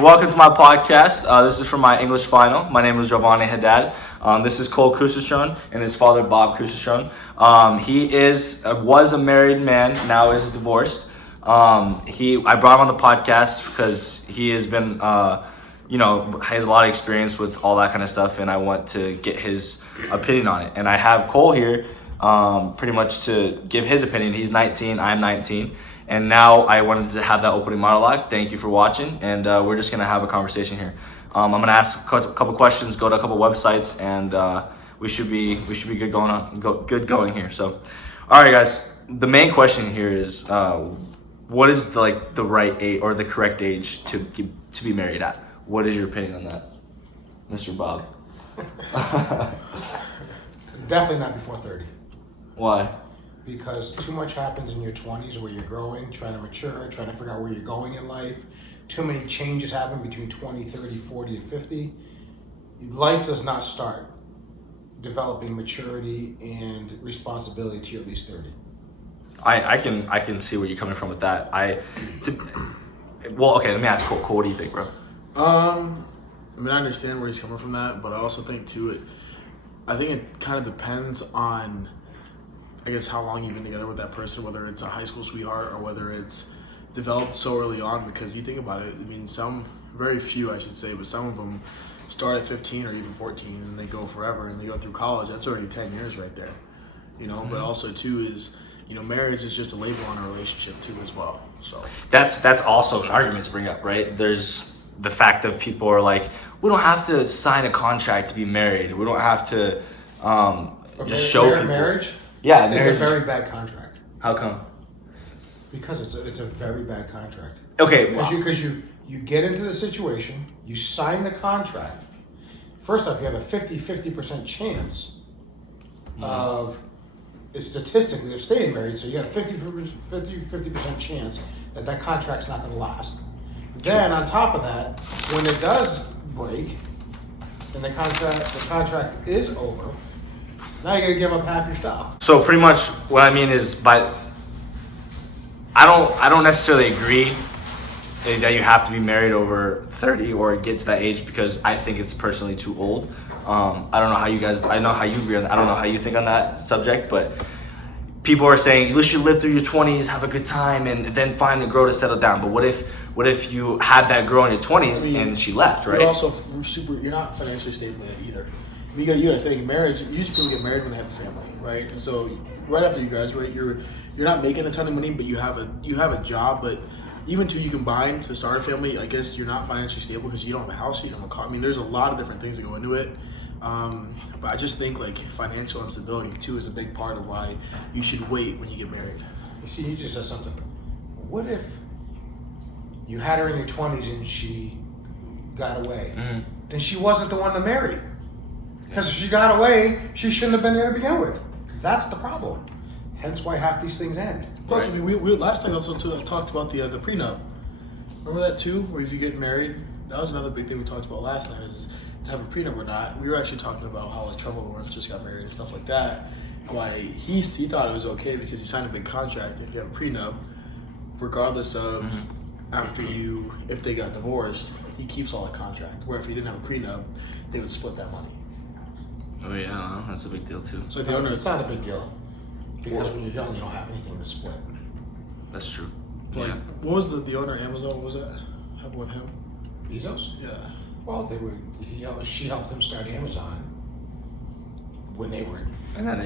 Welcome to my podcast. This is for my English final. My name is Joevanni Haddad. This is Cole Crucistrone and his father, Bob Crucistrone. He was a married man, now is divorced. I brought him on the podcast because he has been, has a lot of experience with all that kind of stuff, and I want to get his opinion on it. And I have Cole here pretty much to give his opinion. He's 19, I'm 19. And now I wanted to have that opening monologue. Thank you for watching, and we're just gonna have a conversation here. I'm gonna ask a couple questions, go to a couple websites, and we should be good going here. So, all right, guys. The main question here is, what is the right age or the correct age to be married at? What is your opinion on that, Mr. Bob? Definitely not before 30. Why? Because too much happens in your 20s where you're growing, trying to mature, trying to figure out where you're going in life. Too many changes happen between 20, 30, 40, and 50. Life does not start developing maturity and responsibility to at least 30. I can see where you're coming from with that. Well, okay, let me ask Cole. Cole, what do you think, bro? I understand where he's coming from that, but I also think I think it kind of depends on, I guess, how long you've been together with that person, whether it's a high school sweetheart or whether it's developed so early on. Because you think about it, very few I should say, but some of them start at 15 or even 14 and they go forever and they go through college. That's already 10 years right there, Mm-hmm. But also too is, marriage is just a label on a relationship too as well. So that's also an argument to bring up, right? There's the fact that people are like, we don't have to sign a contract to be married. We don't have to just show people. Marriage? Yeah, it's a very bad contract. How come? Because it's a very bad contract. Okay, because you get into the situation, you sign the contract. First off, you have a 50% chance of statistically of staying married. So you have a 50% chance that contract's not going to last. Then on top of that, when it does break and the contract is over, now you're gonna give up half your stuff. So pretty much what I mean is, I don't necessarily agree that you have to be married over 30 or get to that age, because I think it's personally too old. I don't know how you guys. I know how you agree on that. I don't know how you think on that subject, but people are saying you should live through your 20s, have a good time, and then find a girl to settle down. But what if you had that girl in your 20s and she left, right? You're also you're not financially stable yet either. You gotta think, marriage, usually people get married when they have a family, right? And so right after you graduate, you're not making a ton of money, but you have a job. But even till you combine to start a family, I guess you're not financially stable because you don't have a house, you don't have a car. There's a lot of different things that go into it. But I just think financial instability too is a big part of why you should wait when you get married. You see, you just said something. What if you had her in your 20s and she got away? Then she wasn't the one to marry. Because if she got away, she shouldn't have been there to begin with. That's the problem. Hence why half these things end. Plus, we last time also talked about the prenup. Remember that too, where if you get married, that was another big thing we talked about last time, is to have a prenup or not. We were actually talking about how Trevor Lawrence just got married and stuff like that. Why he thought it was okay because he signed a big contract. If you have a prenup, regardless of if they got divorced, he keeps all the contract. Where if he didn't have a prenup, they would split that money. Oh yeah, that's a big deal too. So the owner, it's not a big deal because when you're young, you don't have anything to split. That's true. What was the owner of Amazon? What was that happened with him? Bezos? Yeah. Well, she helped him start Amazon when they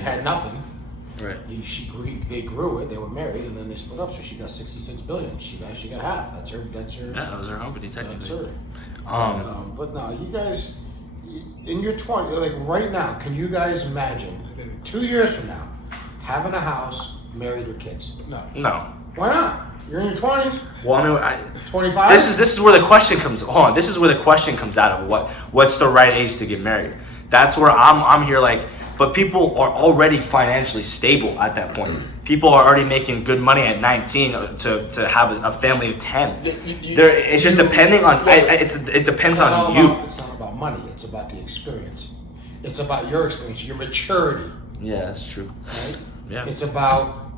had nothing. Right. They grew it. They were married, and then they split up. So she got $66 billion. She got half. That's her. Yeah, that was her company technically. That's her. But no, you guys, in your 20s, right now, can you guys imagine 2 years from now having a house, married with kids? No. Why not? You're in your 20s. Well, 25. This is where the question comes. Hold on. This is where the question comes out of what's the right age to get married. That's where I'm here but people are already financially stable at that point. People are already making good money at 19 to have a family of 10. It's just depending on. It depends on you. It's not about money. It's about the experience. It's about your experience, your maturity. Yeah, that's true. Right? Yeah. It's about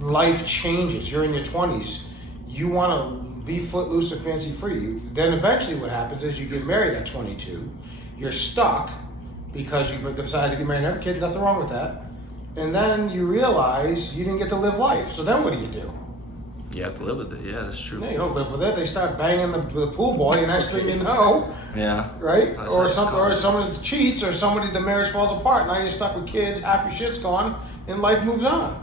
life changes. You're in your 20s. You want to be footloose and fancy free. Then eventually what happens is you get married at 22. You're stuck because you decided to get married and have a kid. Nothing wrong with that. And then you realize you didn't get to live life. So then what do? You have to live with it. Yeah, that's true. No, you don't live with it. They start banging the pool boy, and next thing you know, Yeah. right? That's Or nice. somebody cheats, or the marriage falls apart. Now you're stuck with kids. Half your shit's gone, and life moves on.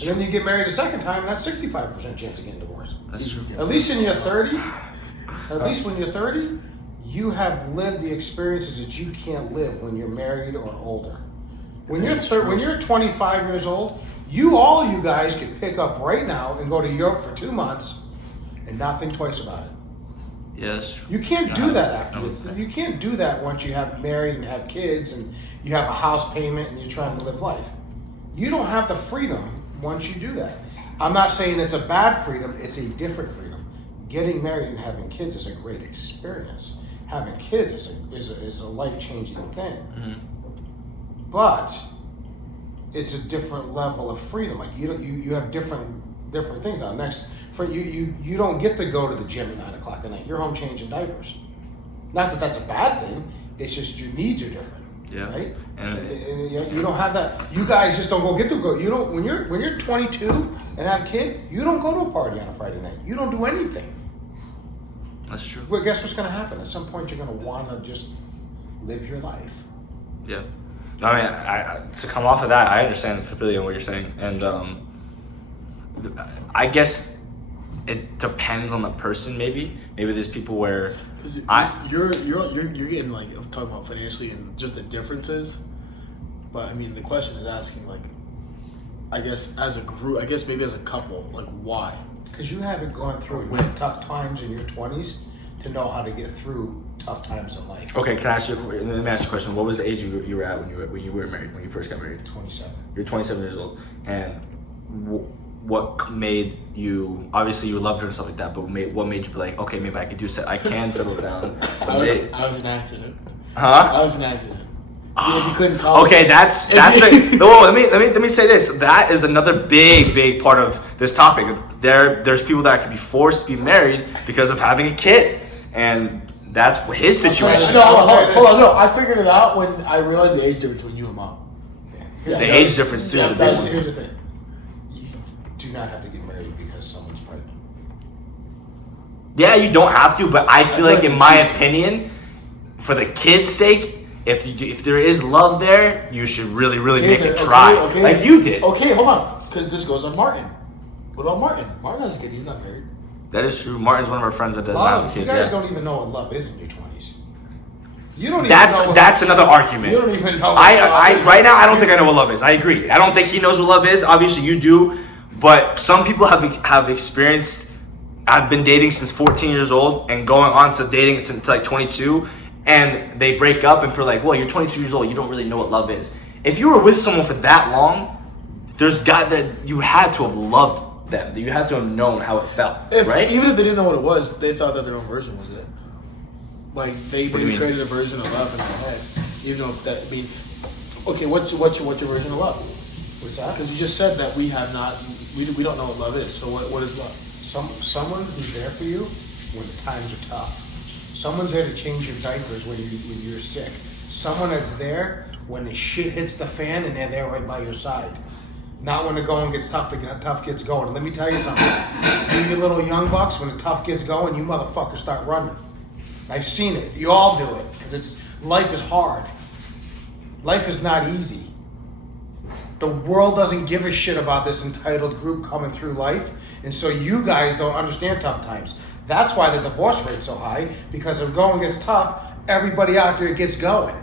And then you get married a second time, and that's 65% chance of getting divorced. That's true. At least in your 30, at least when you're 30, you have lived the experiences that you can't live when you're married or older. When you're 25 years old, all you guys could pick up right now and go to Europe for 2 months and not think twice about it. Yeah, that's true. You can't do that after. Okay. You can't do that once you have married and have kids and you have a house payment and you're trying to live life. You don't have the freedom once you do that. I'm not saying it's a bad freedom, it's a different freedom. Getting married and having kids is a great experience. Having kids is a life-changing thing. Mm-hmm. But it's a different level of freedom. Like you have different things now. You don't get to go to the gym at 9 o'clock at night. You're home changing diapers. Not that that's a bad thing. It's just your needs are different. Yeah. Right? And You don't have that. You guys just don't go. You don't when you're 22 and have a kid. You don't go to a party on a Friday night. You don't do anything. that's true. Well, guess what's going to happen? At some point, you're going to want to just live your life. Yeah. I mean, I to come off of that, I understand completely what you're saying, and I guess it depends on the person. Maybe there's people where Because you're getting like I'm talking about financially and just the differences, but I mean the question is asking like, I guess as a group, I guess maybe as a couple, like why? Because you haven't gone through tough times in your 20s to know how to get through tough times in life. Okay, can I ask you? Let me ask you a question. What was the age you were at when you were married? When you first got married? 27. You're 27 years old, and what made you? Obviously, you loved her and stuff like that. But what made you be like, okay, maybe I can settle down? I was an accident. Huh? I was an accident. If you couldn't tell. Okay, that's a, no. Let me say this. That is another big part of this topic. There's people that can be forced to be married because of having a kid, and that's his situation. No, hold on. No, I figured it out when I realized the age difference between you and Mom. The age difference too is a big one. Here's the thing. You do not have to get married because someone's pregnant. Yeah, you don't have to, but I feel like, in my opinion, for the kid's sake, if there is love there, you should really make it try, like you did. Okay, hold on, because this goes on Martin. What about Martin? Martin has a kid. He's not married. That is true. Martin's one of our friends that does not have a kid. You guys Yeah. don't even know what love is in your 20s. You don't even That's another argument. You don't even know. I right now I don't think I know what love is. I agree. I don't think he knows what love is. Obviously you do, but some people have experienced. I've been dating since 14 years old and going on to dating since like 22, and they break up and they're like, well, you're 22 years old. You don't really know what love is. If you were with someone for that long, you had to have loved them. You had to have known how it felt, right? Even if they didn't know what it was, they thought that their own version was it. Like they What do you mean? created a version of love in their head. Even though that, I mean, okay, what's your version of love? What's that? Because you just said that we don't know what love is. So what is love? Someone who's there for you when the times are tough. Someone's there to change your diapers when you're sick. Someone that's there when the shit hits the fan and they're there right by your side. Not when the going gets tough, the tough gets going. Let me tell you something. You little young bucks, when the tough gets going, you motherfuckers start running. I've seen it. You all do it. Because life is hard. Life is not easy. The world doesn't give a shit about this entitled group coming through life. And so you guys don't understand tough times. That's why the divorce rate's so high, because if going gets tough, everybody out there gets going.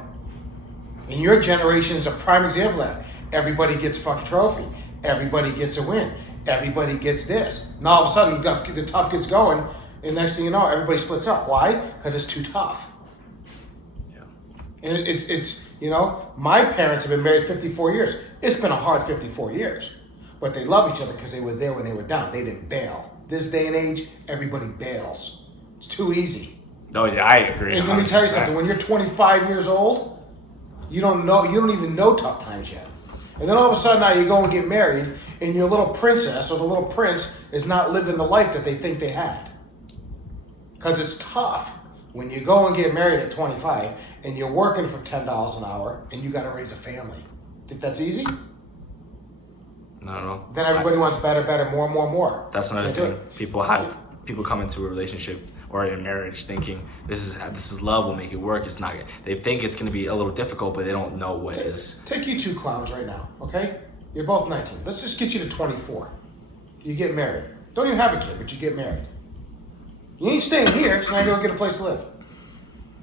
And your generation is a prime example of that. Everybody gets a fucking trophy. Everybody gets a win. Everybody gets this. And all of a sudden, the tough gets going, and next thing you know, everybody splits up. Why? Because it's too tough. Yeah. And it's my parents have been married 54 years. It's been a hard 54 years. But they love each other because they were there when they were down. They didn't bail. This day and age, everybody bails. It's too easy. No, yeah, I agree. And let me tell you something. When you're 25 years old, you don't even know tough times yet. And then all of a sudden now you go and get married, and your little princess or the little prince is not living the life that they think they had. Because it's tough when you go and get married at 25 and you're working for $10 an hour and you got to raise a family. Think that's easy? Not at all. Then everybody wants better, better, more, more, more. That's another Can't do thing. People come into a relationship or in marriage thinking this is love, will make it work. It's not. They think it's going to be a little difficult, but they don't know what is. Take you two clowns right now, okay? You're both 19. Let's just get you to 24. You get married. Don't even have a kid, but you get married. You ain't staying here, so now you gotta get a place to live.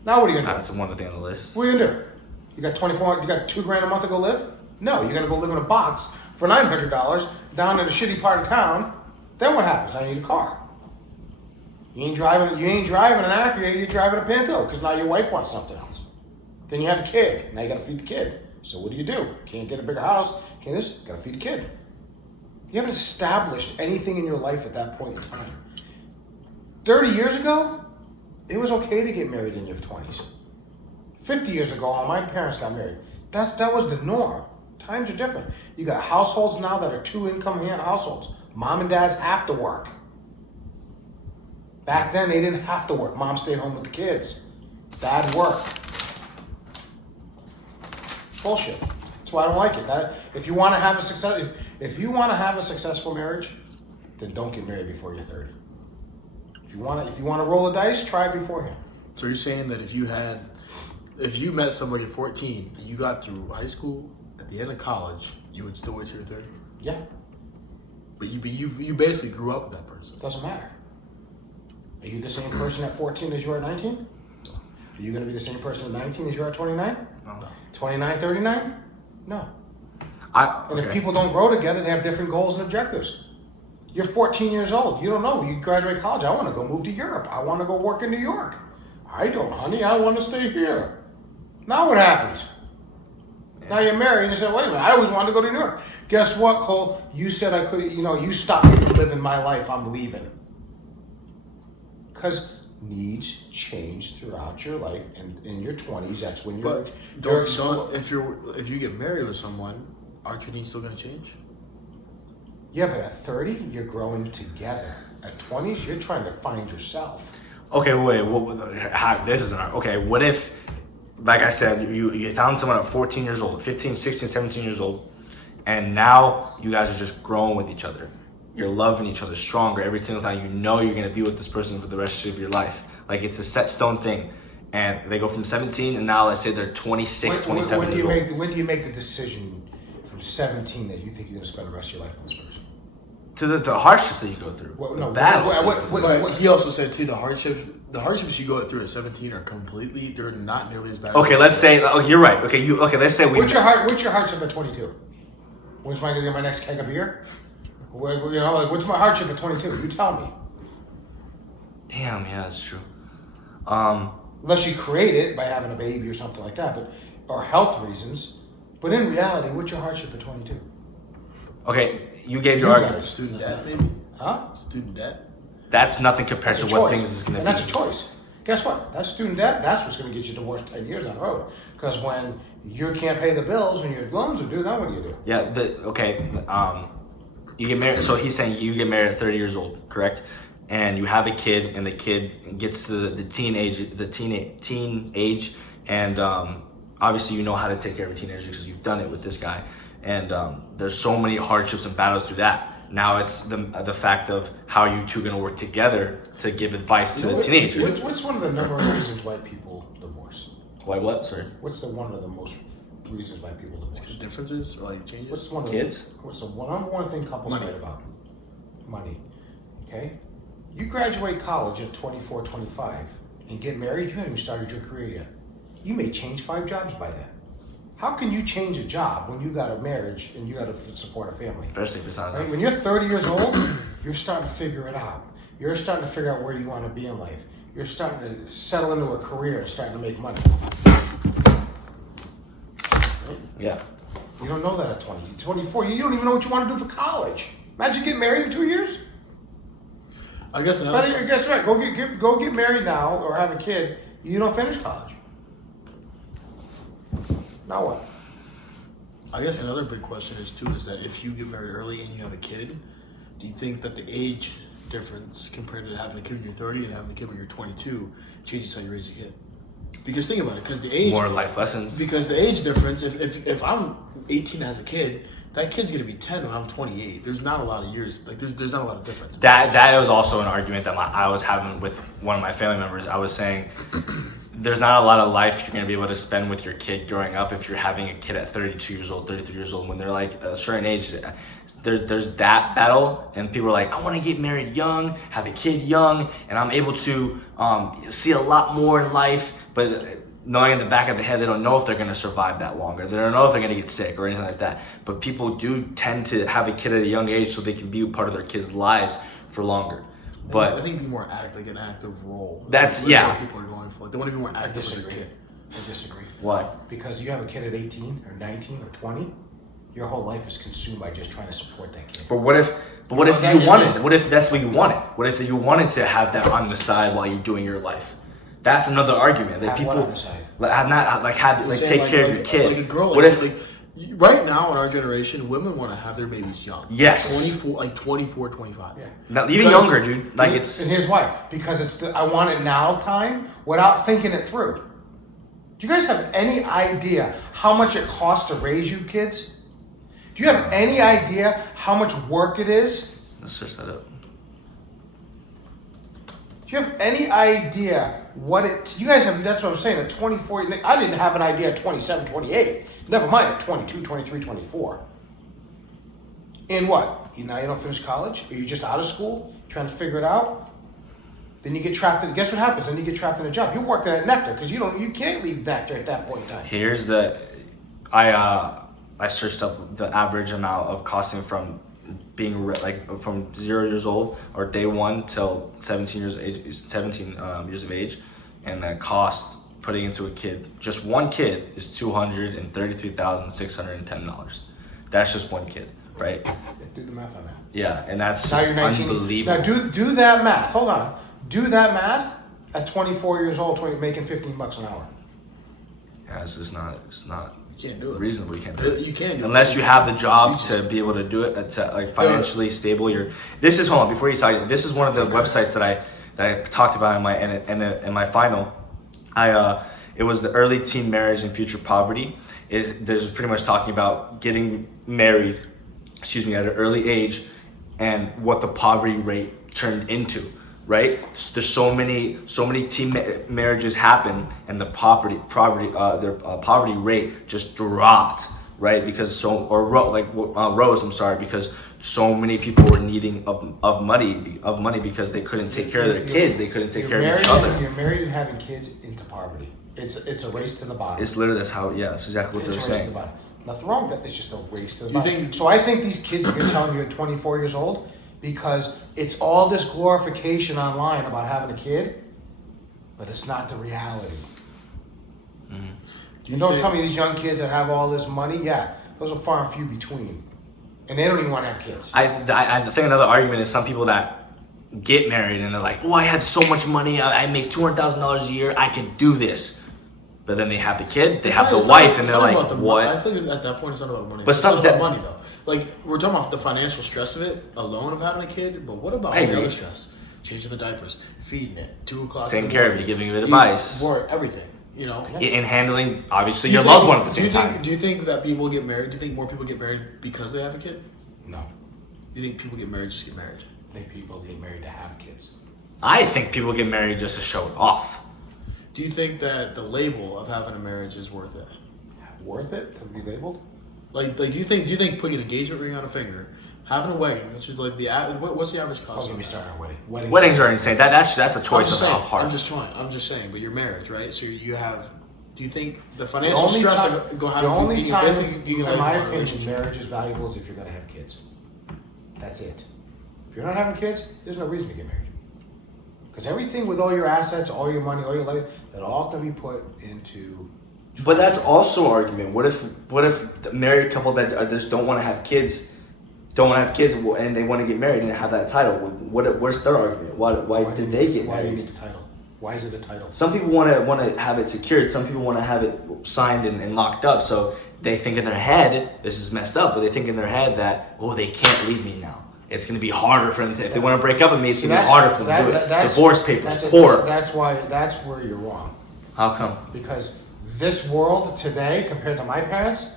Now what are you gonna do? That's one thing on the list. What are you gonna do? You got 24. You got $2,000 a month to go live? No, you're gonna go live in a box for $900 down in a shitty part of town. Then what happens? I need a car. You ain't driving an Acura. You're driving a Pinto because now your wife wants something else. Then you have a kid. Now you gotta feed the kid. So what do? Can't get a bigger house. Can't this? Gotta feed the kid. You haven't established anything in your life at that point in time. 30 years ago, it was okay to get married in your 20s. 50 years ago, when my parents got married, that was the norm. Times are different. You got households now that are 2-income households. Mom and dads have to work. Back then, they didn't have to work. Mom stayed home with the kids. Dad worked. Bullshit. That's why I don't like it. If you want to have a successful marriage, then don't get married before you're 30. If you want to roll the dice, try it beforehand. So you're saying that if you met somebody at 14 and you got through high school, at the end of college, you would still wait till you're 30? Yeah. But you basically grew up with that person. Doesn't matter. Are you the same person at 14 as you are at 19? Are you going to be the same person at 19 as you are at 29? No. 29, 39? No. Okay. And if people don't grow together, they have different goals and objectives. You're 14 years old. You don't know. You graduate college. I want to go move to Europe. I want to go work in New York. I don't, honey. I want to stay here. Now what happens? Yeah. Now you're married and you say, wait a minute, I always wanted to go to New York. Guess what, Cole? You said I could, you stopped me from living my life. I'm leaving. Because needs change throughout your life, and in your 20s, that's when you're. If you get married with someone, aren't your needs still going to change? Yeah, but at 30, you're growing together. At 20s, you're trying to find yourself. Okay, wait. This isn't okay. What if, like I said, you found someone at 14 years old, 15, 16, 17 years old, and now you guys are just growing with each other. You're loving each other stronger every single time. You know you're going to be with this person for the rest of your life. Like, it's a set stone thing. And they go from 17, and now let's say they're 26, 27 years old. When do you make the decision from 17 that you think you're going to spend the rest of your life with this person? To the hardships that you go through. But he also said, too, the hardships you go through at 17 are they're not nearly as bad. Okay, let's say, you're right. Let's say What's your hardship at 22? When's I going to get my next keg of beer? What's my hardship at 22? You tell me. Damn, yeah, that's true. Unless you create it by having a baby or something like that, or health reasons. But in reality, what's your hardship at 22? Okay, you gave your argument. Student debt, maybe? Huh? Student debt? That's nothing compared to what things is going to be. And that's a choice. Guess what? That's student debt. That's what's going to get you divorced 10 years down the road. Because when you can't pay the bills, when your loans are due, then what do you do? Yeah, you get married. So he's saying you get married at 30 years old, correct? And you have a kid, and the kid gets to the teen age, and obviously you know how to take care of a teenager because you've done it with this guy. And there's so many hardships and battles through that. Now it's the fact of how you two are going to work together to give advice to the teenager. What's one of the number of reasons why people divorce? Why what? Sorry. What's one of the most reasons why people divorce? Differences or like changes? What's one of Kids? What's the number one thing couples fight about? Money. Okay? You graduate college at 24, 25 and get married, you haven't even started your career yet. You may change 5 jobs by then. How can you change a job when you got a marriage and you got to support a family? Right? When you're 30 years old, you're starting to figure it out. You're starting to figure out where you want to be in life. You're starting to settle into a career and starting to make money. Right? Yeah. You don't know that at 20. 24, you don't even know what you want to do for college. Imagine getting married in 2 years. I guess another. But guess what? Go get married now or have a kid. You don't finish college. Now what? I guess another big question is that if you get married early and you have a kid, do you think that the age difference compared to having a kid when you're 30 and having a kid when you're 22 changes how you raise a kid. Because think about it, because the age More life lessons. Because the age difference, if I'm 18 as a kid, that kid's gonna be 10 when I'm 28. There's not a lot of years. Like there's not a lot of difference. That was also an argument that I was having with one of my family members. I was saying there's not a lot of life you're gonna be able to spend with your kid growing up if you're having a kid at 32 years old, 33 years old. When they're like a certain age, there's that battle, and people are like, I want to get married young, have a kid young, and I'm able to see a lot more in life. But knowing in the back of the head, they don't know if they're going to survive that longer. They don't know if they're going to get sick or anything like that. But people do tend to have a kid at a young age so they can be part of their kids' lives for longer. But I think be more like an active role. That's what people are going for. They want to be more I active with their disagree. kid. I disagree. Why? Because you have a kid at 18 or 19 or 20, your whole life is consumed by just trying to support that kid. But what if you wanted? What if that's what you wanted? What if you wanted to have that on the side while you're doing your life? That's another argument that Have people what on the side? have not take care of your kid. Like a girl. What Like, if? like, right now in our generation, women want to have their babies young. Yes. 24, 25. Yeah. Now, even younger, dude. Like it's. And here's why. Because it's the I want it now time without thinking it through. Do you guys have any idea how much it costs to raise you kids? Do you have any idea how much work it is? Let's search that up. Do you have any idea what it... You guys have... That's what I'm saying. At 24... I didn't have an idea at 27, 28. Never mind at 22, 23, 24. In what? You don't finish college? Are you just out of school? Trying to figure it out? Then you get trapped in... Guess what happens? Then you get trapped in a job. You work at Nectar because you can't leave Nectar at that point in time. Here's the... I searched up the average amount of costing from being from 0 years old or day one till 17 years of age, and the cost putting into a kid, just one kid, is $233,610. That's just one kid, right? Do the math on that. Yeah, and that's Now just you're 19. unbelievable. Now do that math. Hold on. Do that math at 24 years old, making $15 an hour. Yeah, it's not You can't do it. reasonable. You can't do it. You can do it. Unless you have the job to be able to do it, to like financially stable. This is, hold on, before you start, this is one of the websites that I talked about in my final. It was the early teen marriage and future poverty. There's pretty much talking about getting married, at an early age, and what the poverty rate turned into. Right? There's so many teen marriages happen, and the poverty rate just dropped, right? Because rose. I'm sorry, because so many people were needing of money because they couldn't take care of their kids, they couldn't take care of each other. You're married and having kids into poverty. It's a race to the bottom. It's literally that's exactly what they're It's a race to saying. the bottom. Nothing wrong with that. It's just a race to the You bottom. think- So I think these kids you're telling me are 24 years old because it's all this glorification online about having a kid, but it's not the reality. Do you Don't think- tell me these young kids that have all this money. Yeah, those are far and few between, and they don't even want to have kids. I think another argument is some people that get married and they're like, oh, I have so much money, I make $200,000 a year, I can do this. But then they have the kid, they have the wife, and they're like, what? I think at that point it's not about money. But It's some not about that- money though. Like we're talking about the financial stress of it alone of having a kid, but what about I all the agree. other stress? Changing the diapers, feeding it, 2 o'clock. Taking in the care of morning, it, giving it advice. work, everything. In handling, obviously, Do you your think- loved one at the do same you think- time. Do you think that people get married? Do you think more people get married because they have a kid? No, Do you think people get married just to get married? I think people get married to have kids. I think people get married just to show it off. Do you think that the label of having a marriage is worth it? Worth it to be labeled? Like do you think putting an engagement ring on a finger, having a wedding, which is like what's the average cost? Don't get me started on wedding. Weddings are insane. That's a choice of saying, heart. I'm just saying, but your marriage, right? So you have. Do you think the The financial only stress time, of the having only being a time business, being in a my lifelong opinion, relationship? marriage is valuable is if you're going to have kids. That's it. If you're not having kids, there's no reason to get married. Because everything with all your assets, all your money, all your life, that all can be put into. But that's also an argument. What if the married couple that just don't want to have kids, and they want to get married and have that title? What's their argument? Why did they get Why do you married? need the title? Why is it the title? Some people want to have it secured. Some people want to have it signed and locked up. So they think in their head this is messed up, but they think in their head that they can't leave me now. it's going to be harder for them to, if they want to break up with me, it's See, going to be harder for them to do it. Divorce papers, court. That's where you're wrong. How come? Because this world today, compared to my parents,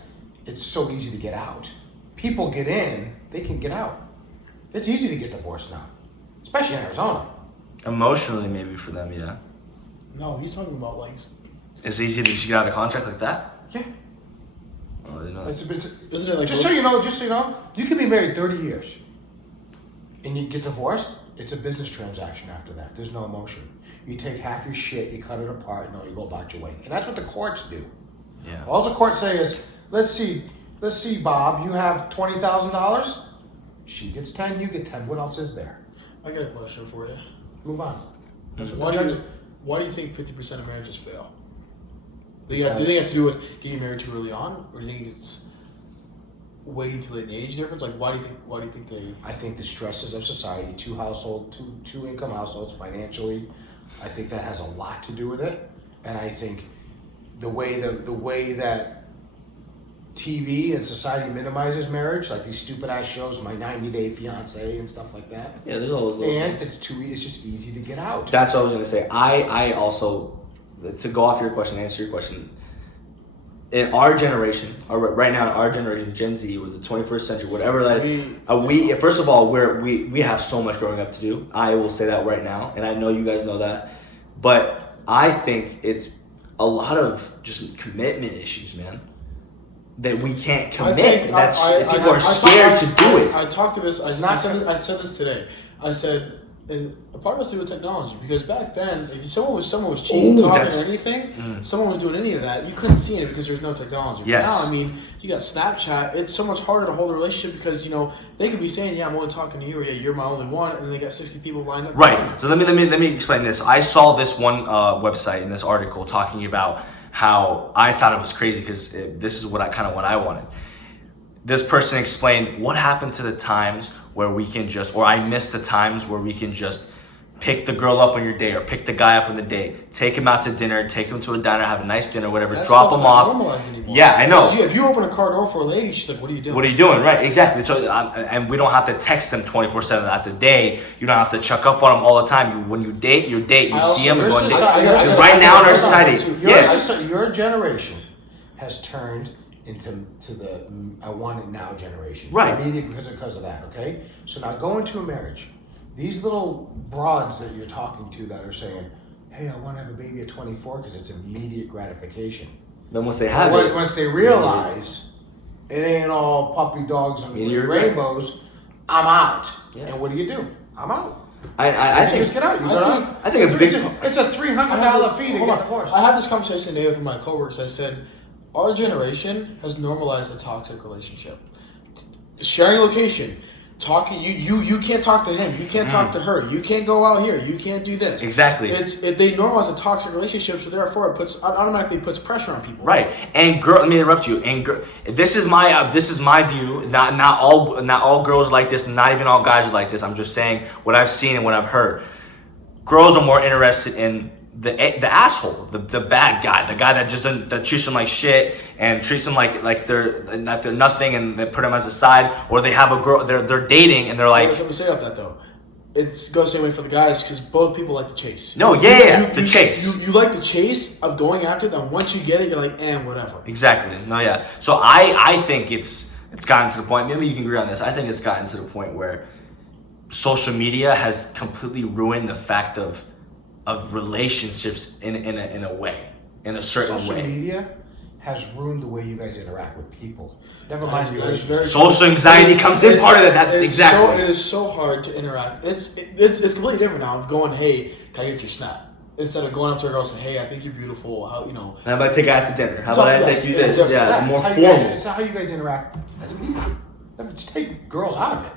it's so easy to get out. People get in, they can get out. It's easy to get divorced now, especially in Arizona. Emotionally, maybe for them, yeah. No, he's talking about like. It's easy to just get out of a contract like that? Yeah. Oh, I didn't know. Isn't it like just so you know, you can be married 30 years and you get divorced, it's a business transaction after that. There's no emotion. You take half your shit, you cut it apart, and you go about your way. And that's what the courts do. Yeah. All the courts say is, let's see, Bob, you have $20,000? She gets 10, you get 10. What else is there? I got a question for you. Move on. That's what Why the do judge- why do you think 50% of marriages fail? Do you think it has to do with getting married too early on, or do you think it's waiting till an age difference? Like, why do you think they? I think the stresses of society, two income households financially, I think that has a lot to do with it. And I think the way that TV and society minimizes marriage, like these stupid ass shows, My 90-Day Fiance and stuff like that. Yeah, there's always little. And it's just easy to get out. That's what I was gonna say. I also, to go off your question, answer your question. In our generation, or right now in our generation, Gen Z, or the 21st century, whatever that, we first of all, we have so much growing up to do. I will say that right now, and I know you guys know that. But I think it's a lot of just commitment issues, man. That we can't commit. People are scared to do it. I talked to this. I said this today. I said, and a part of it's to do with technology, because back then, if someone was cheating, talking, or anything, someone was doing any of that, you couldn't see it because there's no technology. Yes. But now, I mean, you got Snapchat. It's so much harder to hold a relationship because they could be saying, "Yeah, I'm only talking to you," or "Yeah, you're my only one," and then they got 60 people lined up. Right. So let me explain this. I saw this one website in this article talking about how I thought it was crazy because this is what I wanted. This person explained what happened to the times where we can just, or I miss the times where we can just pick the girl up on your date or pick the guy up on the date, take him out to dinner, take him to a diner, have a nice dinner, whatever, drop him off. Yeah, I know. If you open a car door for a lady, she's like, "What are you doing?" What are you doing? Right, exactly. So, and we don't have to text them 24/7 at the day. You don't have to check up on them all the time. When you date, you see them and go on dates. Right now in our society, your generation has turned into the I want it now generation. Right. Immediately because of that, okay? So now go into a marriage. These little broads that you're talking to that are saying, "Hey, I want to have a baby at 24 because it's immediate gratification." Then once they have it, once they realize it ain't all puppy dogs and rainbows, I'm out. Yeah. And what do? I'm out. I think just get out. I think it's a $300 fee to get divorced. I had this conversation today with my coworkers. I said, our generation has normalized a toxic relationship. Sharing location, talking. You can't talk to him. You can't talk to her. You can't go out here. You can't do this. Exactly. They normalize a toxic relationship, so therefore it automatically puts pressure on people. Right. And girl, let me interrupt you. And this is my view. Not all girls like this. Not even all guys are like this. I'm just saying what I've seen and what I've heard. Girls are more interested in the asshole, the bad guy, the guy that treats them like shit and treats them like they're nothing, and they put them as a side, or they have a girl they're dating and they're like. Let me say about that though. It goes the same way for the guys because both people like the chase. No, the chase. You like the chase of going after them. Once you get it, you're like, whatever. Exactly. No, yeah. So I think it's gotten to the point. Maybe you can agree on this. I think it's gotten to the point where social media has completely ruined the fact of relationships in a way, in a certain way. Social media has ruined the way you guys interact with people. Never mind relationships. Social anxiety comes in part of that. Exactly. It is so hard to interact. It's completely different now. Of going, "Hey, can I get your snap?" Instead of going up to a girl and saying, "Hey, I think you're beautiful. How?" How about I take you out to dinner? How about I take you this? Yeah, more formal. It's not how you guys interact as people. Just take girls out of it.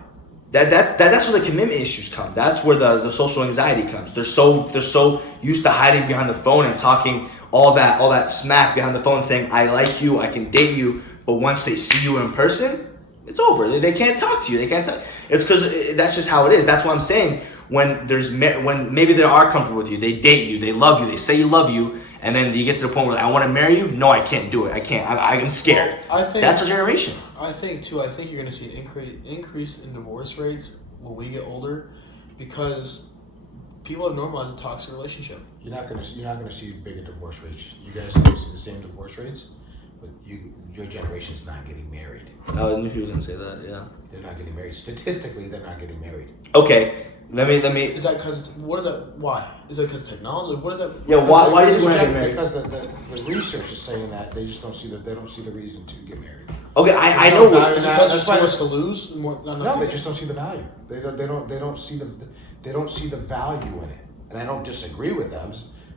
That's where the commitment issues come. That's where the social anxiety comes. They're so used to hiding behind the phone and talking all that smack behind the phone, saying I like you, I can date you. But once they see you in person, it's over. They can't talk to you. They can't. It's because that's just how it is. That's what I'm saying. When maybe they are comfortable with you, they date you, they love you, they say you love you, and then you get to the point where I want to marry you. No, I can't do it. I can't. I'm scared. I think That's a generation. I think too. I think you're going to see an increase in divorce rates when we get older, because people have normalized a toxic relationship. You're not gonna see bigger divorce rates. You guys are gonna see the same divorce rates, but your generation's not getting married. I knew he was gonna say that. Yeah. They're not getting married. Statistically, they're not getting married. Okay. Let me. Is that because what is that? Why is that because technology? What is that? Yeah. Why do you want to get married? Because the research is saying that they just don't see the reason to get married. Okay, I know. Is it because there's too much to lose? No, they just don't see the value. They don't see the value in it. And I don't disagree with them,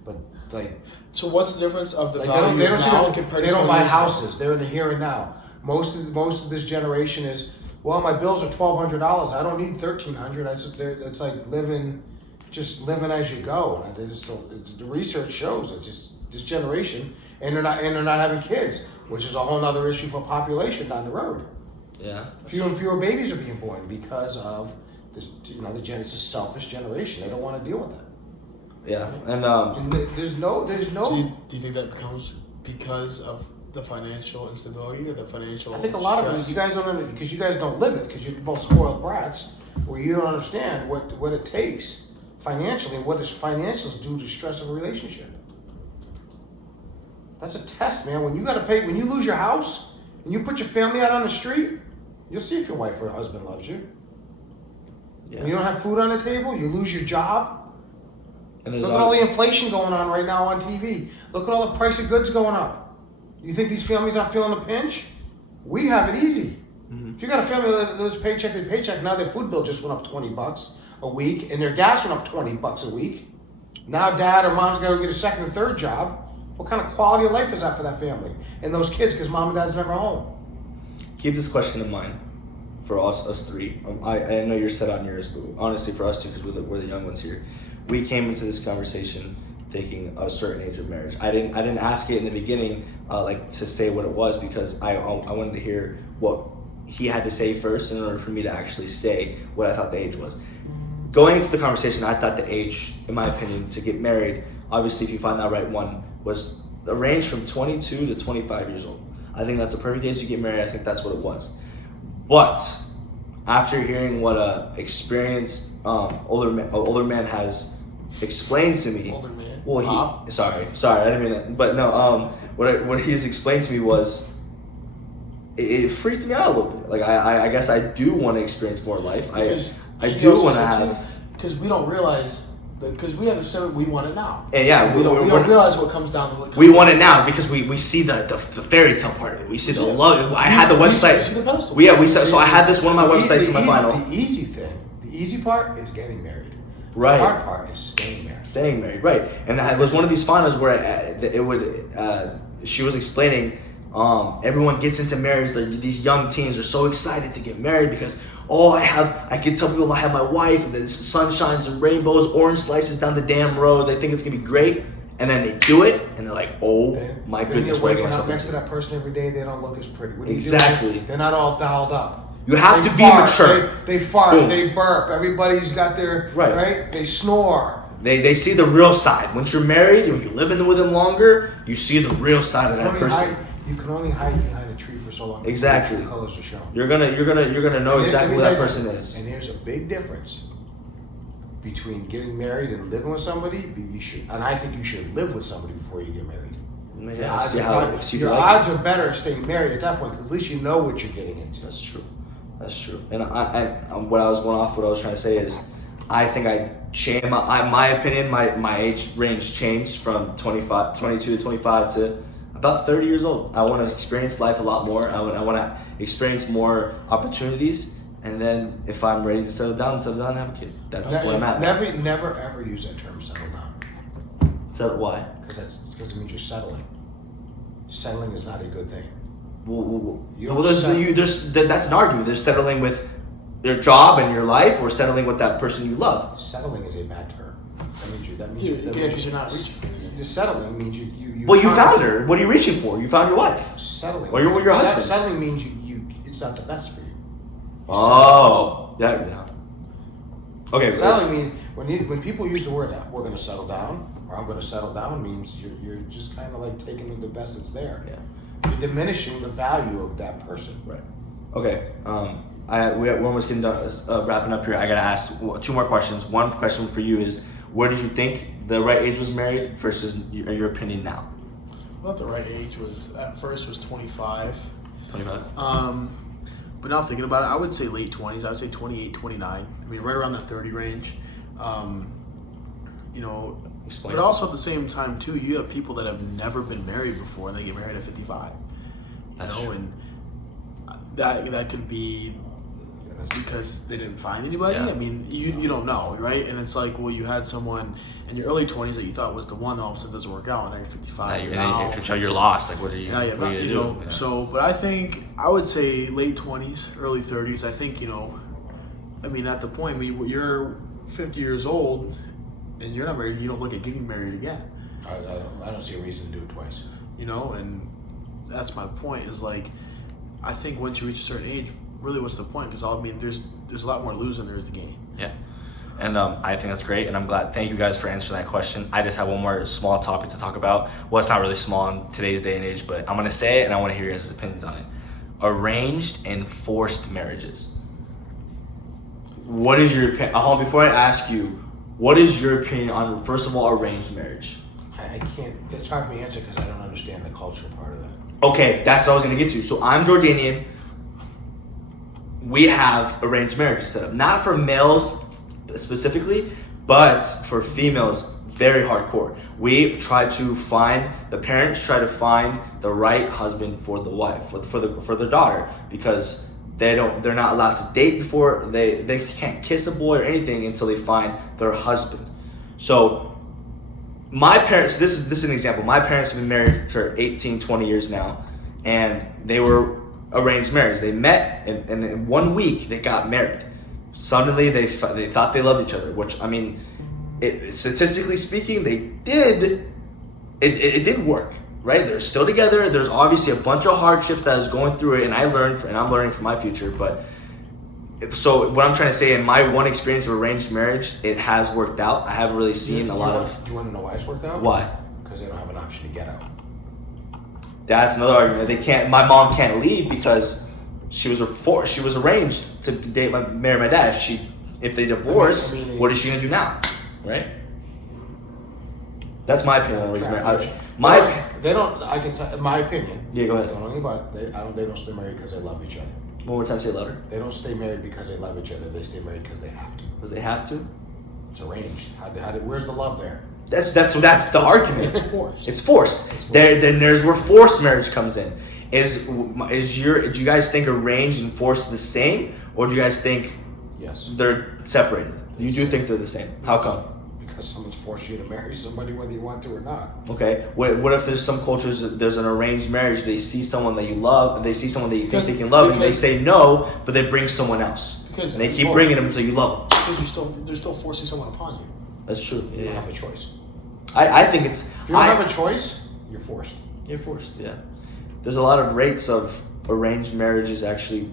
but like. So what's the difference of the Like value they don't now see compared they to don't 20 buy years ago? houses. They're in the here and now. Most of this generation is, well, my bills are $1,200. I don't need $1,300. It's like living as you go. And the research shows that just this generation, and they're not having kids, which is a whole other issue for population down the road. Yeah. Fewer and fewer babies are being born because of this. It's a selfish generation. They don't want to deal with that. Yeah, and there's no. Do you think that becomes because of the financial instability or the financial? I think a lot of it, you guys don't, because you guys don't live it, because you're both spoiled brats, where you don't understand what it takes financially, what does financials do to stress of a relationship. That's a test, man. When you got to pay, when you lose your house and you put your family out on the street, you'll see if your wife or husband loves you. yeah. When you don't have food on the table, you lose your job. And Look at all the inflation going on right now on TV. Look at all the price of goods going up. You think these families aren't feeling a pinch? We have it easy. Mm-hmm. If you got a family that lives paycheck to paycheck, now their food bill just went up $20 a week, and their gas went up $20 a week. Now dad or mom's got to get a second or third job. What kind of quality of life is that for that family and those kids? Because mom and dad's never home. Keep this question in mind for us three. I know you're set on yours, but honestly for us too, because we're the young ones here. We came into this conversation thinking a certain age of marriage. I didn't ask it in the beginning, like to say what it was, because I wanted to hear what he had to say first in order for me to actually say what I thought the age was. Going into the conversation, I thought the age, in my opinion, to get married, obviously if you find that right one, was a range from 22 to 25 years old. I think that's the perfect age to get married. I think that's what it was. But after hearing what a experienced older man has explained to me, Older man. well, Bob? sorry, I didn't mean that. But no, what he's explained to me was, it freaked me out a little bit. Like I guess I do want to experience more life. I do want to have, because we don't realize. Because we have a certain, we want it now. And yeah, we don't realize what comes down to it. We want it now because we see the fairy tale part of it. We see the love. I had the website. We see the pedestal. We saw. So I had this one of my websites in my final. The easy part is getting married. Right. The hard part is staying married. Staying married, right? And that was one of these finals where it would. She was explaining. Everyone gets into marriage. These young teens are so excited to get married because. I can tell people I have my wife, and the sun shines and rainbows, orange slices down the damn road. They think it's gonna be great, and then they do it, and they're like, "Oh my goodness, you're waking up next to that person every day. They don't look as pretty. What do you exactly. do? They're not all dialed up. You have to be mature. They fart. Boom. They burp. Everybody's got their right. They snore. They see the real side. Once you're married and you live with them longer, you see the real side of that person. You can only hide behind a tree for so long. Exactly. The colors are shown. You're gonna know exactly what that person is. And there's a big difference between getting married and living with somebody. And I think you should live with somebody before you get married. Yeah, your odds are better staying married at that point because at least you know what you're getting into. That's true. And what I was going off, what I was trying to say is, I think my opinion, my age range changed from 22 to 25 to about 30 years old. I want to experience life a lot more. I want to experience more opportunities, and then if I'm ready to settle down and have a kid. That's where I'm at. Never ever use that term settle down. So why? Because it means you're settling. Settling is not a good thing. That's an argument. They're settling with their job and your life, or settling with that person you love. Settling is a bad term. That means you're not reaching. The settling means you. Well, you found her. What are you reaching for? You found your wife. Settling. Or your husband. Settling means you. It's not the best for you. Oh, yeah. Okay. Settling means when people use the word "we're going to settle down" or I'm going to settle down means you're just kind of like taking the best that's there. Yeah. You're diminishing the value of that person. Right. Okay. We're almost getting done, wrapping up here. I gotta ask 2 more questions. One question for you is, where did you think the right age was married versus your opinion now? I thought the right age was at first was 25. 25. But now thinking about it, I would say late 20s. I would say 28, 29. I mean, right around that 30 range. You know, Explain. but also at the same time too, you have people that have never been married before and they get married at 55. That's You know, true. and that could be because they didn't find anybody. Yeah. I mean, you don't know, right? And it's like, well, you had someone in your early 20s that you thought was the one, all of a sudden doesn't work out, and now you're 55. If you're lost, like what are you? Yeah, what are you you gonna know. do? Yeah. So, but I think I would say late 20s, early 30s. I think, you know, I mean, at the point, I mean, you're 50 years old and you're not married, you don't look at getting married again. I don't see a reason to do it twice. You know, and that's my point. Is like, I think once you reach a certain age, really, what's the point? Because I mean, there's a lot more to lose than there is to gain. Yeah. And I think that's great, and I'm glad. Thank you guys for answering that question. I just have one more small topic to talk about. Well, it's not really small in today's day and age, but I'm gonna say it, and I want to hear your guys' opinions on it. Arranged and forced marriages. What is your opinion? Before I ask you, what is your opinion on, first of all, arranged marriage? I can't. It's hard for me to answer because I don't understand the culture part of that. Okay, that's what I was gonna get to. So I'm Jordanian. We have arranged marriages set up, not for males specifically, but for females, very hardcore. The parents try to find the right husband for the wife, for their daughter, because they're not allowed to date before they can't kiss a boy or anything until they find their husband. So my parents, this is an example. My parents have been married for 18, 20 years now, and they were arranged marriage. They met, and in 1 week they got married. Suddenly they thought they loved each other, which, I mean, statistically speaking, they did. It did work, right? They're still together. There's obviously a bunch of hardships that is going through it, and I'm learning for my future. But so what I'm trying to say, in my one experience of arranged marriage, it has worked out. I haven't really seen a lot of. Do you want to know why it's worked out? Why? Because they don't have an option to get out. That's another argument. They can't. My mom can't leave because she was arranged to marry my dad. If they divorce, what is she gonna do now? Right? That's my opinion on arranged marriage. They don't. I can tell. In my opinion. Yeah, go ahead. I don't know anything about it. They don't stay married because they love each other. One more time, say it louder. They don't stay married because they love each other. They stay married because they have to. Because they have to. It's arranged. Where's the love there? That's the argument. It's forced. It's forced. Then there's where forced marriage comes in. Do you guys think arranged and forced the same, or do you guys think Yes. they're separated? You do think they're the same. How come? Because someone's forced you to marry somebody whether you want to or not. Okay. What if there's some cultures that there's an arranged marriage? They see someone that you love, and they see someone that you think they can love, and they say no, but they bring someone else, and they keep bringing them until you love them. Because they're still forcing someone upon you. That's true. You don't Yeah. have a choice. I think it's. If you don't have a choice, you're forced. You're forced. Yeah. There's a lot of rates of arranged marriages actually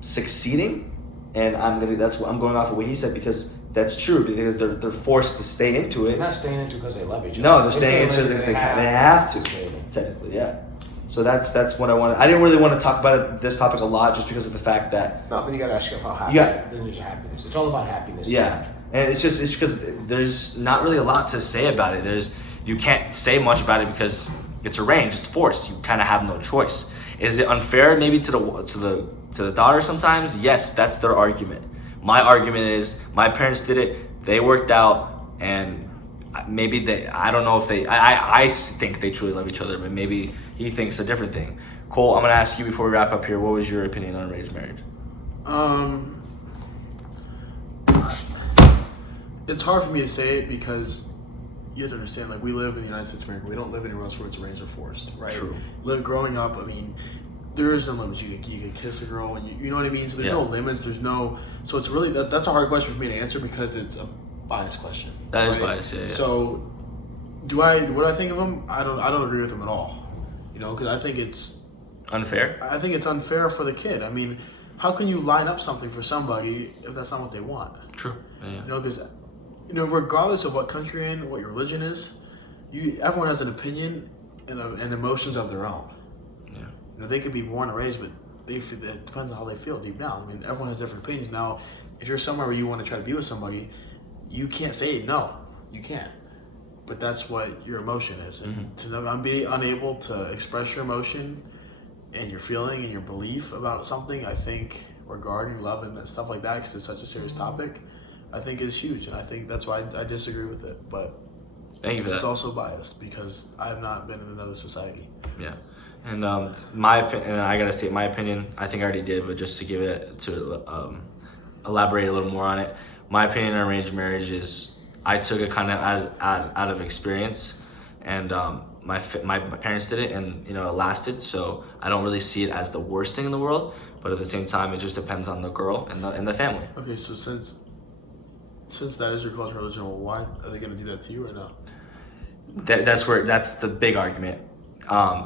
succeeding, and I'm going off of what he said because that's true, because they're forced to stay into They're it. not staying into because they love each other. No, they're staying into it because they have to. stay in it. Technically, yeah. So that's what I wanted. I didn't really want to talk about this topic a lot just because of the fact that No, then you gotta ask yourself how happy. Yeah. Then there's happiness. It's all about happiness. yeah, and it's because there's not really a lot to say about it. You can't say much about it because it's arranged, it's forced. You kind of have no choice. Is it unfair maybe to the daughter sometimes? Yes, that's their argument. My argument is my parents did it. They worked out, and maybe I don't know if I think they truly love each other, but maybe he thinks a different thing. Cole, I'm gonna ask you before we wrap up here. What was your opinion on arranged marriage? It's hard for me to say it because you have to understand, like, we live in the United States of America. We don't live anywhere else where it's arranged or forced, right? True. Growing up, I mean, there is no limits. You can kiss a girl, and you know what I mean. So there's no limits. So it's really that's a hard question for me to answer because it's a biased question. That is right? biased. Yeah. So what do I think of him? I don't agree with him at all. You know, because I think it's Unfair. I think it's unfair for the kid. I mean, how can you line up something for somebody if that's not what they want? True. Yeah. You know, because regardless of what country you're in, what your religion is, everyone has an opinion and emotions of their own. Yeah. They could be born and raised, but it depends on how they feel deep down. I mean, everyone has different opinions. Now, if you're somewhere where you want to try to be with somebody, you can't say no. You can't. But that's what your emotion is. And to be unable to express your emotion and your feeling and your belief about something, I think, regarding love and stuff like that, because it's such a serious topic, I think is huge. And I think that's why I disagree with it. But Thank you for it's that. also biased because I have not been in another society. Yeah. And my opinion, and I gotta state my opinion. I think I already did, but just to give it elaborate a little more on it. My opinion on arranged marriage is I took it kind of as out of experience, and my parents did it, and it lasted. So I don't really see it as the worst thing in the world, but at the same time, it just depends on the girl and the family. Okay, so since that is your cultural religion, well, why are they going to do that to you or no? That's the big argument.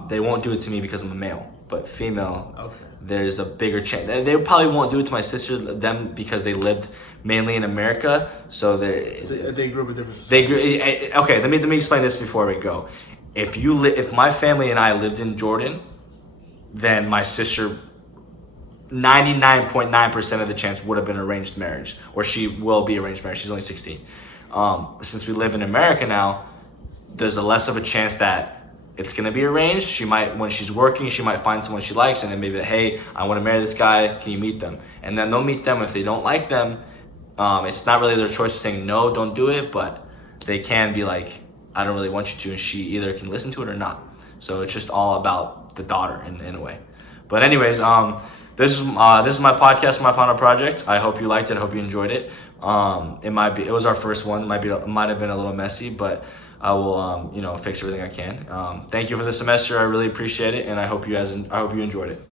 They won't do it to me because I'm a male, but female. Okay. There's a bigger chance. They probably won't do it to my sister, them, because they lived mainly in America. So they grew up in different societies. Okay, let me explain this before we go. If my family and I lived in Jordan, then my sister, 99.9% of the chance would have been arranged marriage, or she will be arranged marriage. She's only 16. Since we live in America now, there's a less of a chance that it's gonna be arranged. She might, when she's working, she might find someone she likes, and then maybe, hey, I want to marry this guy. Can you meet them? And then they'll meet them. If they don't like them, it's not really their choice of saying no, don't do it, but they can be like, I don't really want you to, and she either can listen to it or not. So it's just all about the daughter in a way. But anyways, this is my podcast, my final project. I hope you liked it. I hope you enjoyed it. It was our first one. It might have been a little messy, but I will fix everything I can. Thank you for the semester. I really appreciate it, and I hope you enjoyed it.